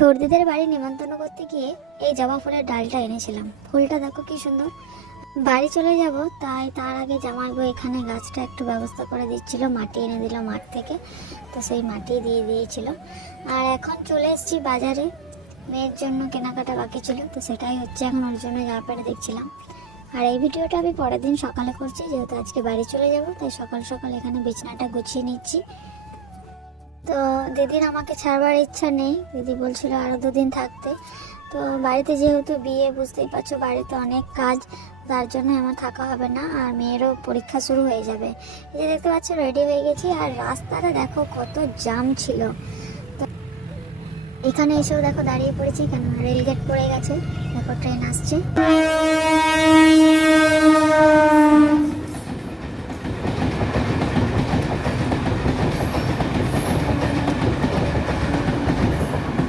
ঠর্দিদের বাড়ি নিমন্ত্রণ করতে গিয়ে এই জবা ফুলের ডালটা এনেছিলাম। ফুলটা দেখো কি সুন্দর। বাড়ি চলে যাব, তাই তার আগে জামাইবাবু এখানে গাছটা একটু ব্যবস্থা করে দিচ্ছিল, মাটি এনে দিল মাঠ থেকে, তো সেই মাটি দিয়ে দিয়েছিল। আর এখন চলে এসেছি বাজারে, মেয়ের জন্য কেনাকাটা বাকি ছিল, তো সেটাই হচ্ছে। এখন ওর জন্য জামা প্যান্ট দেখছিলাম। আর এই ভিডিওটা আমি পরের দিন সকালে করছি, যেহেতু আজকে বাড়ি চলে যাব, তাই সকাল সকাল এখানে বিছানাটা গুছিয়ে নিচ্ছি। তো দিদির আমাকে ছাড়বার ইচ্ছা নেই, দিদি বলছিল আরও 2 দিন থাকতে। তো বাড়িতে যেহেতু বিয়ে, বুঝতেই পারছো বাড়িতে অনেক কাজ, তার জন্য আমার থাকা হবে না। আর মেয়েরও পরীক্ষা শুরু হয়ে যাবে। এই যে দেখতে পাচ্ছ রেডি হয়ে গেছি। আর রাস্তাটা দেখো কত জাম ছিল। তো এখানে এসেও দেখো দাঁড়িয়ে পড়েছি, কেন রেলগেট পড়ে গেছে, দেখো ট্রেন আসছে।